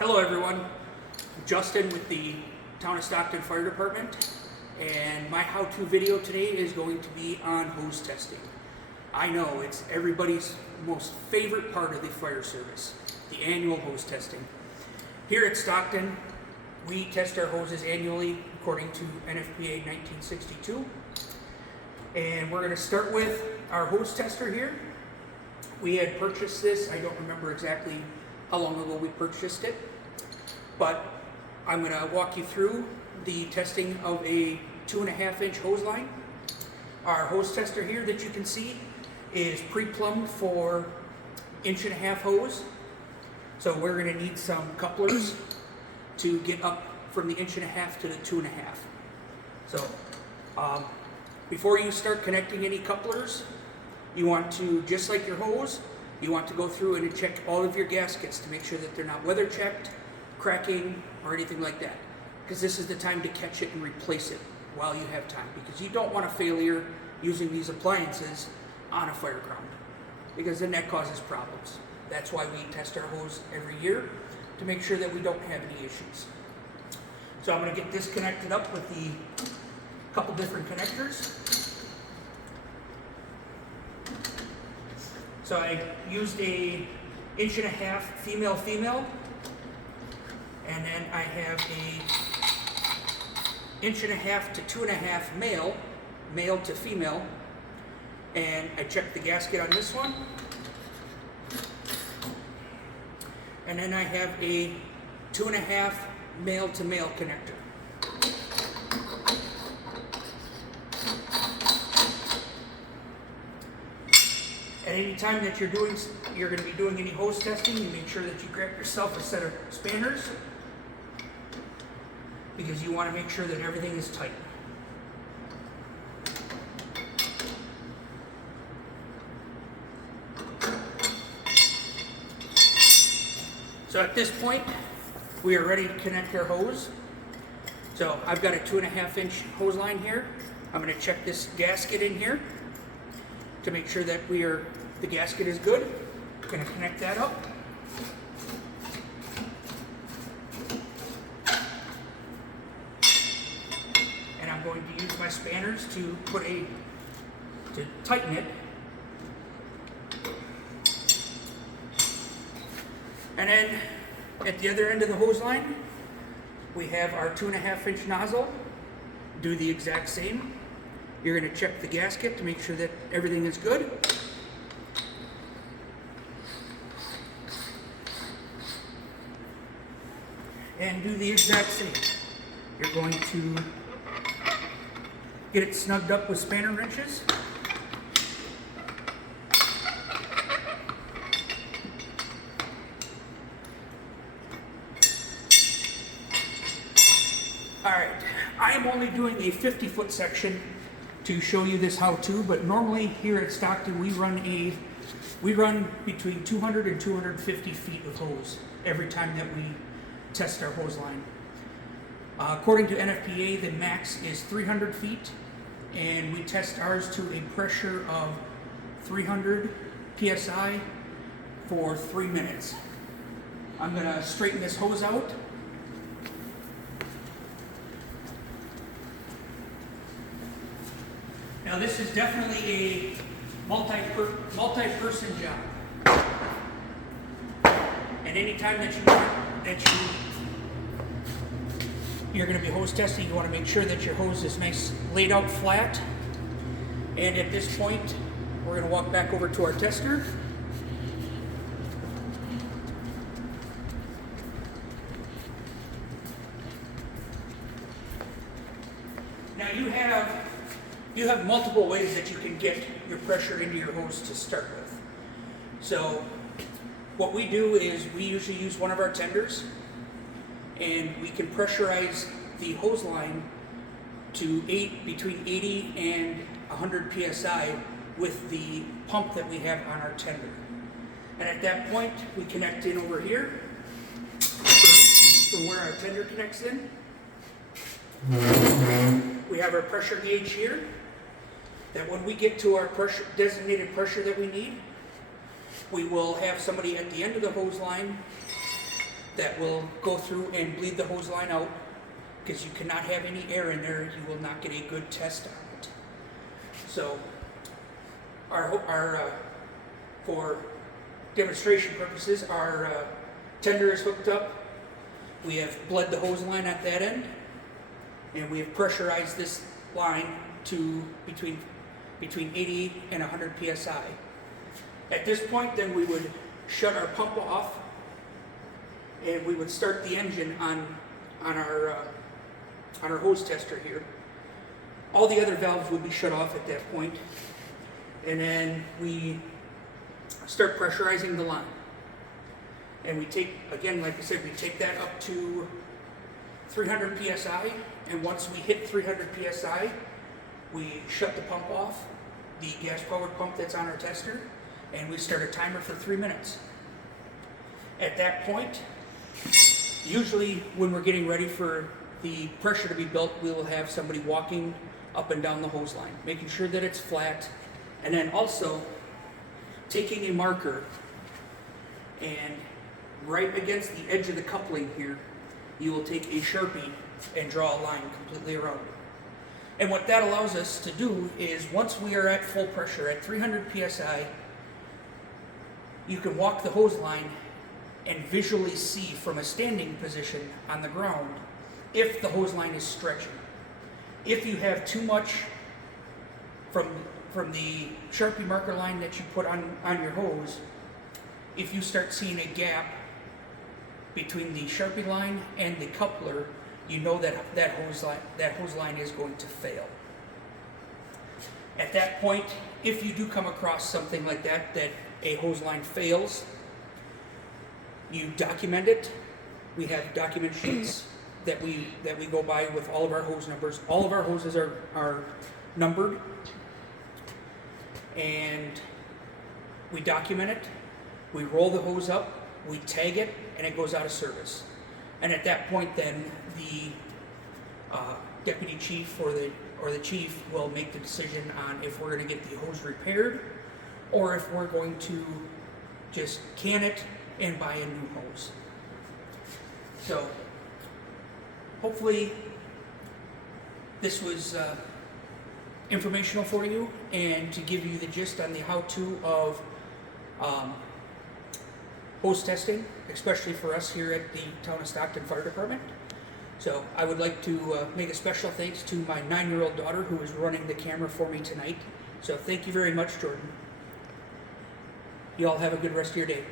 Hello everyone, I'm Justin with the Town of Stockton Fire Department, and my how-to video today is going to be on hose testing. I know it's everybody's most favorite part of the fire service, the annual hose testing. Here at Stockton, we test our hoses annually according to NFPA 1962, and we're going to start with our hose tester here. We had purchased this, I don't remember exactly how long ago we purchased it, but I'm going to walk you through the testing of a 2.5 inch hose line. Our hose tester here that you can see is pre-plumbed for 1.5 inch hose, so we're going to need some couplers to get up from the 1.5 inch to the 2.5. So before you start connecting any couplers, you want to, just like your hose, you want to go through and check all of your gaskets to make sure that they're not weather checked, cracking, or anything like that. Because this is the time to catch it and replace it while you have time. Because you don't want a failure using these appliances on a fire ground, because then that causes problems. That's why we test our hose every year, to make sure that we don't have any issues. So I'm going to get this connected up with the couple different connectors. So I used a 1.5 inch female, and then I have a 1.5 inch to 2.5 male to female, and I checked the gasket on this one, and then I have a 2.5 male to male connector. At any time that you're going to be doing any hose testing, you make sure that you grab yourself a set of spanners, because you want to make sure that everything is tight. So at this point, we are ready to connect our hose. So I've got a 2.5 inch hose line here. I'm going to check this gasket in here to make sure that the gasket is good. I'm going to connect that up. And I'm going to use my spanners to tighten it. And then at the other end of the hose line, we have our 2.5 inch nozzle. Do the exact same. You're going to check the gasket to make sure that everything is good. And do the exact same. You're going to get it snugged up with spanner wrenches. Alright, I am only doing a 50-foot section to show you this how-to, but normally here at Stockton we run between 200 and 250 feet of hose every time that we test our hose line. According to NFPA, the max is 300 feet, and we test ours to a pressure of 300 psi for 3 minutes. I'm going to straighten this hose out. Now this is definitely a multi-person job. And anytime you're going to be hose testing, you want to make sure that your hose is nice, laid out flat. And at this point, we're going to walk back over to our tester. Now you have multiple ways that you can get your pressure into your hose to start with. So what we do is we usually use one of our tenders, and we can pressurize the hose line to between 80 and 100 psi with the pump that we have on our tender. And at that point, we connect in over here from where our tender connects in. We have our pressure gauge here, that when we get to our designated pressure that we need, we will have somebody at the end of the hose line that will go through and bleed the hose line out, because you cannot have any air in there. You will not get a good test on it. So for demonstration purposes, our tender is hooked up. We have bled the hose line at that end, and we have pressurized this line to between 80 and 100 psi. At this point, then we would shut our pump off, and we would start the engine on our hose tester here. All the other valves would be shut off at that point, and then we start pressurizing the line. And we take, again, like I said, we take that up to 300 psi, and once we hit 300 psi, we shut the pump off, the gas-powered pump that's on our tester, and we start a timer for 3 minutes. At that point, usually when we're getting ready for the pressure to be built, we will have somebody walking up and down the hose line, making sure that it's flat, and then also taking a marker and right against the edge of the coupling here, you will take a Sharpie and draw a line completely around it. And what that allows us to do is, once we are at full pressure at 300 psi, you can walk the hose line and visually see from a standing position on the ground if the hose line is stretching. If you have too much from the Sharpie marker line that you put on your hose, if you start seeing a gap between the Sharpie line and the coupler, you know that hose line is going to fail. At that point, if you do come across something like that a hose line fails, you document it. We have document sheets that we go by with all of our hose numbers. All of our hoses are numbered, and we document it. We roll the hose up, we tag it, and it goes out of service. And at that point, then the deputy chief or the chief will make the decision on if we're going to get the hose repaired or if we're going to just can it and buy a new hose. So hopefully this was informational for you and to give you the gist on the how-to of hose testing, especially for us here at the Town of Stockton Fire Department. So I would like to make a special thanks to my 9-year-old daughter who is running the camera for me tonight. So thank you very much, Jordan. You all have a good rest of your day.